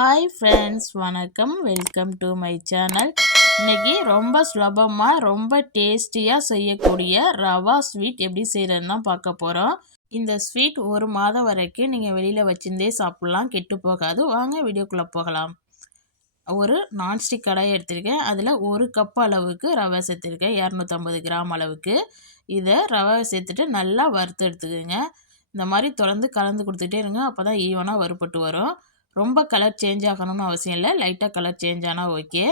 Hi friends, வணக்கம். Welcome to my channel. இன்றைக்கி ரொம்ப சுலபமாக ரொம்ப டேஸ்டியாக செய்யக்கூடிய ரவா ஸ்வீட் எப்படி செய்கிறதுன்னு தான் பார்க்க போகிறோம். இந்த ஸ்வீட் ஒரு மாதம் வரைக்கும் நீங்கள் வெளியில் வச்சுருந்தே சாப்பிட்லாம், கெட்டு போகாது. வாங்க வீடியோக்குள்ளே போகலாம். ஒரு நான்ஸ்டிக் கடாய் எடுத்திருக்கேன். அதில் ஒரு கப் அளவுக்கு ரவை சேர்த்துருக்கேன், 250 கிராம் அளவுக்கு. இதை ரவை சேர்த்துட்டு நல்லா வறுத்து எடுத்துக்கோங்க. இந்த மாதிரி தொடர்ந்து கலந்து கொடுத்துட்டே இருங்க, அப்போ தான் ஈவனாக வறுபட்டு வரும். ரொம்ப கலர் சேஞ்ச் ஆகணும்னு அவசியம் இல்லை, லைட்டாக கலர் சேஞ்ச் ஆனால் ஓகே.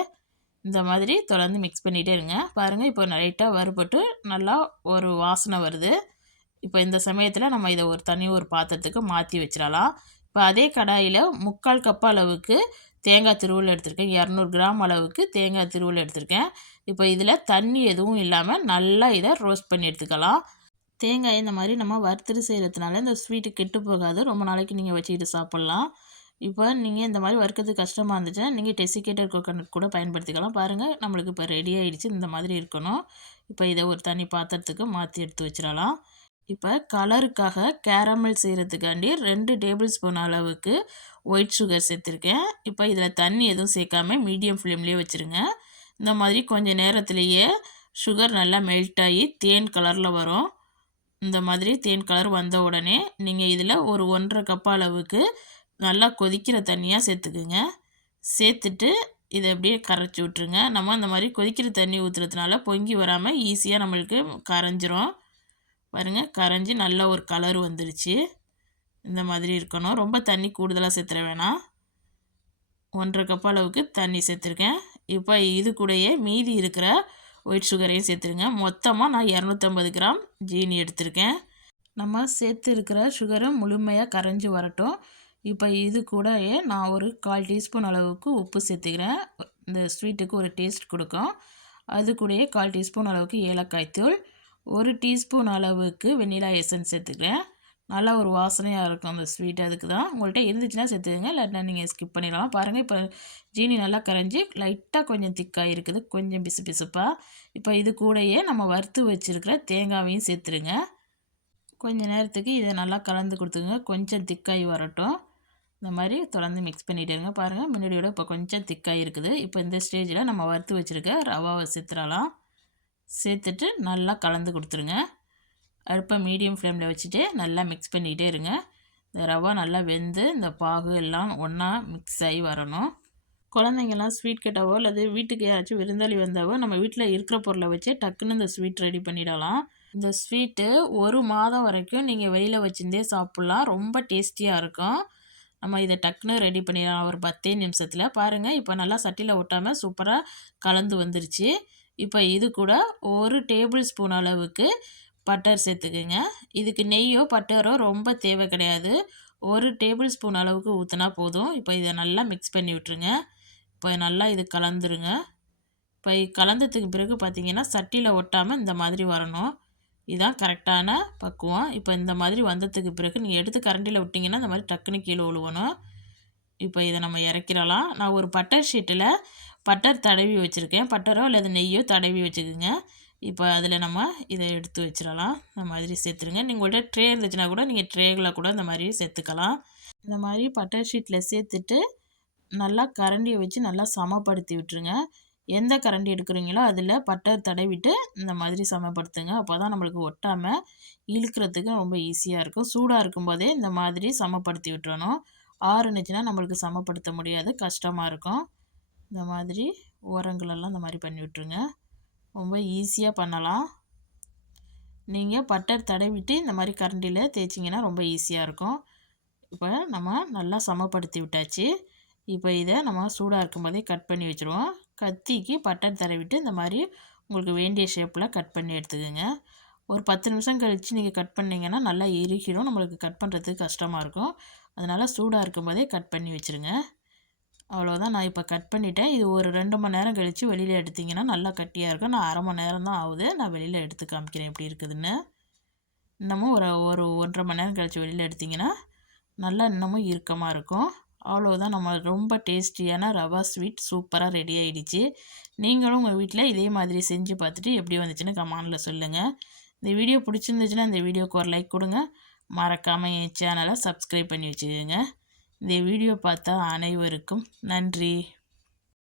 இந்த மாதிரி தொடர்ந்து மிக்ஸ் பண்ணிகிட்டே இருங்க. பாருங்கள், இப்போ லைட்டாக வறுபட்டு நல்லா ஒரு வாசனை வருது. இப்போ இந்த சமயத்தில் நம்ம இதை ஒரு பாத்திரத்துக்கு மாற்றி வச்சிடலாம். இப்போ அதே கடாயில் 3/4 கப் அளவுக்கு தேங்காய் திருவல் எடுத்திருக்கேன், 200 கிராம் அளவுக்கு தேங்காய் திருவல் எடுத்திருக்கேன். இப்போ இதில் தண்ணி எதுவும் இல்லாமல் நல்லா இதை ரோஸ்ட் பண்ணி எடுத்துக்கலாம். தேங்காய் இந்த மாதிரி நம்ம வறுத்துட்டு செய்கிறதுனால இந்த ஸ்வீட்டு கெட்டு போகாது, ரொம்ப நாளைக்கு நீங்கள் வச்சுக்கிட்டு சாப்பிட்லாம். இப்போ நீங்கள் இந்த மாதிரி வறுக்கிறதுக்கு கஷ்டமாக இருந்துச்சுன்னா நீங்கள் டெசிகேட்டட் கோகோனட் கூட பயன்படுத்திக்கலாம். பாருங்கள், நம்மளுக்கு இப்போ ரெடி ஆகிடுச்சு. இந்த மாதிரி இருக்கணும். இப்போ இதை ஒரு தனி பாத்திரத்துக்கு மாற்றி எடுத்து வச்சிடலாம். இப்போ கலருக்காக கேரமல் செய்கிறதுக்காண்டி 2 டேபிள் ஸ்பூன் அளவுக்கு ஒயிட் சுகர் சேர்த்துருக்கேன். இப்போ இதில் தண்ணி எதுவும் சேர்க்காம மீடியம் ஃப்ளேம்லேயே வச்சுருங்க. இந்த மாதிரி கொஞ்சம் நேரத்துலேயே சுகர் நல்லா மெல்ட் ஆகி தேன் கலரில் வரும். இந்த மாதிரி தேன் கலர் வந்த உடனே நீங்கள் இதில் ஒரு 1.5 கப் அளவுக்கு நல்லா கொதிக்கிற தண்ணியாக சேர்த்துக்குங்க. சேர்த்துட்டு இதை அப்படியே கரைச்சி விட்ருங்க. நம்ம இந்த மாதிரி கொதிக்கிற தண்ணி ஊற்றுறதுனால பொங்கி வராமல் ஈஸியாக நம்மளுக்கு கரைஞ்சிரும். பாருங்கள், கரைஞ்சி நல்ல ஒரு கலர் வந்துருச்சு. இந்த மாதிரி இருக்கணும். ரொம்ப தண்ணி கூடுதலாக சேர்த்துற வேணாம். 1.5 கப் அளவுக்கு தண்ணி சேர்த்துருக்கேன். இப்போ இது கூடயே மீதி இருக்கிற ஒயிட் சுகரையும் சேர்த்துருங்க. மொத்தமாக நான் 250 கிராம் ஜீனி எடுத்திருக்கேன். நம்ம சேர்த்து இருக்கிற சுகரும் முழுமையாக கரைஞ்சி வரட்டும். இப்போ இது கூடயே நான் ஒரு 1/4 டீஸ்பூன் அளவுக்கு உப்பு சேர்த்துக்கிறேன். இந்த ஸ்வீட்டுக்கு ஒரு டேஸ்ட் கொடுக்கும். அது கூடயே 1/4 டீஸ்பூன் அளவுக்கு ஏலக்காய் தூள், 1 டீஸ்பூன் அளவுக்கு வெண்ணிலா எசன்ஸ் சேர்த்துக்கிறேன். நல்லா ஒரு வாசனையாக இருக்கும் அந்த ஸ்வீட். அதுக்கு தான், உங்கள்கிட்ட இருந்துச்சுன்னா சேர்த்துக்கங்க, இல்லாட்டினா நீங்கள் ஸ்கிப் பண்ணிடலாம். பாருங்கள், இப்போ ஜீனி நல்லா கரைஞ்சி லைட்டாக கொஞ்சம் திக்காக இருக்குது, கொஞ்சம் பிசு பிசுப்பாக. இப்போ இது கூடயே நம்ம வறுத்து வச்சுருக்கிற தேங்காவையும் சேர்த்துருங்க. கொஞ்சம் நேரத்துக்கு இதை நல்லா கலந்து கொடுத்துங்க, கொஞ்சம் திக்காகி வரட்டும். இந்த மாதிரி தொடர்ந்து மிக்ஸ் பண்ணிகிட்டே இருங்க. பாருங்கள், முன்னாடியோட இப்போ கொஞ்சம் திக்காக இருக்குது. இப்போ இந்த ஸ்டேஜில் நம்ம வறுத்து வச்சுருக்க ரவாவை சேர்த்துடலாம். சேர்த்துட்டு நல்லா கலந்து கொடுத்துருங்க. அடுப்பை மீடியம் ஃப்ளேமில் வச்சுட்டு நல்லா மிக்ஸ் பண்ணிக்கிட்டே இருங்க. இந்த ரவா நல்லா வெந்து இந்த பாகு எல்லாம் ஒன்றா மிக்ஸ் ஆகி வரணும். குழந்தைங்கள்லாம் ஸ்வீட் கேட்டாவோ அல்லது வீட்டுக்கு யாராச்சும் விருந்தாளி வந்தாவோ நம்ம வீட்டில் இருக்கிற பொருளை வச்சு டக்குன்னு இந்த ஸ்வீட் ரெடி பண்ணிடலாம். இந்த ஸ்வீட்டு ஒரு மாதம் வரைக்கும் நீங்கள் வெளியில் வச்சுருந்தே சாப்பிட்லாம், ரொம்ப டேஸ்டியாக இருக்கும். நம்ம இதை டக்குன்னு ரெடி பண்ணிடலாம் ஒரு 10 நிமிஷத்தில். பாருங்கள், இப்போ நல்லா சட்டியில் ஒட்டாமல் சூப்பராக கலந்து வந்துருச்சு. இப்போ இது கூட ஒரு டேபிள் ஸ்பூன் அளவுக்கு பட்டர் சேர்த்துக்குங்க. இதுக்கு நெய்யோ பட்டரோ ரொம்ப தேவை கிடையாது, ஒரு டேபிள் ஸ்பூன் அளவுக்கு ஊற்றினா போதும். இப்போ இதை நல்லா மிக்ஸ் பண்ணி விட்டுருங்க. இப்போ நல்லா இது கலந்துருங்க. இப்போ கலந்ததுக்கு பிறகு பார்த்திங்கன்னா சட்டியில் ஒட்டாமல் இந்த மாதிரி வரணும். இதுதான் கரெக்டான பக்குவம். இப்போ இந்த மாதிரி வந்ததுக்கு பிறகு நீங்கள் எடுத்து கரண்டியில் விட்டிங்கன்னா இந்த மாதிரி டக்குன்னு கீழே விழுவணும். இப்போ இதை நம்ம இறக்கிடலாம். நான் ஒரு பட்டர் ஷீட்டில் பட்டர் தடவி வச்சுருக்கேன். பட்டரோ அல்லது நெய்யோ தடவி வச்சுக்கோங்க. இப்போ அதில் நம்ம இதை எடுத்து வச்சிடலாம். இந்த மாதிரி சேர்த்துருங்க. உங்கள்கிட்ட ட்ரே இருந்துச்சுன்னா கூட நீங்கள் ட்ரேகளில் கூட இந்த மாதிரி சேர்த்துக்கலாம். இந்த மாதிரி பட்டர் ஷீட்டில் சேர்த்துட்டு நல்லா கரண்டியை வச்சு நல்லா சமப்படுத்தி விட்டுருங்க. எந்த கரண்டி எடுக்கிறீங்களோ அதில் பட்டர் தடவிட்டு இந்த மாதிரி சமப்படுத்துங்க. அப்போ தான் நம்மளுக்கு ஒட்டாமல் இழுக்கிறதுக்கு ரொம்ப ஈஸியாக இருக்கும். சூடாக இருக்கும்போதே இந்த மாதிரி சமப்படுத்தி விட்டுறணும். ஆறுனுச்சுன்னா நம்மளுக்கு சமப்படுத்த முடியாது, கஷ்டமாக இருக்கும். இந்த மாதிரி ஓரங்களெல்லாம் இந்த மாதிரி பண்ணி விட்டுருங்க. ரொம்ப ஈஸியாக பண்ணலாம். நீங்கள் பட்டர் தடவிட்டு இந்த மாதிரி கரண்டியில் தேய்ச்சிங்கன்னா ரொம்ப ஈஸியாக இருக்கும். இப்போ நம்ம நல்லா சமப்படுத்தி விட்டாச்சு. இப்போ இதை நம்ம சூடாக இருக்கும்போதே கட் பண்ணி வச்சுருவோம். கத்திக்கு பட்டர் தடவிட்டு இந்த மாதிரி உங்களுக்கு வேண்டிய ஷேப்பில் கட் பண்ணி எடுத்துக்கோங்க. ஒரு 10 நிமிஷம் கழித்து நீங்கள் கட் பண்ணிங்கன்னா நல்லா இறுகிடும், நம்மளுக்கு கட் பண்ணுறதுக்கு கஷ்டமாக இருக்கும். அதனால் சூடாக இருக்கும்போதே கட் பண்ணி வச்சுருங்க. அவ்வளோதான், நான் இப்போ கட் பண்ணிவிட்டேன். இது ஒரு 2 மணி நேரம் கழித்து வெளியில் எடுத்திங்கன்னா நல்லா கட்டியாக இருக்கும். நான் அரை மணி நேரம் தான் ஆகுது, நான் வெளியில் எடுத்து காமிக்கிறேன் எப்படி இருக்குதுன்னு. இன்னமும் ஒரு 1.5 மணி நேரம் கழித்து வெளியில் எடுத்திங்கன்னா நல்லா இன்னமும் இறுக்கமாக இருக்கும். அவ்வளோதான், நம்ம ரொம்ப டேஸ்டியான ரவா ஸ்வீட் சூப்பராக ரெடி ஆகிடுச்சு. நீங்களும் உங்கள் வீட்டில் இதே மாதிரி செஞ்சு பார்த்துட்டு எப்படி வந்துச்சுன்னு கமெண்டில் சொல்லுங்கள். இந்த வீடியோ பிடிச்சிருந்துச்சுன்னா இந்த வீடியோக்கு ஒரு லைக் கொடுங்க. மறக்காமல் என் சேனலை சப்ஸ்கிரைப் பண்ணி வச்சுக்கோங்க. இந்த வீடியோ பார்த்த அனைவருக்கும் நன்றி.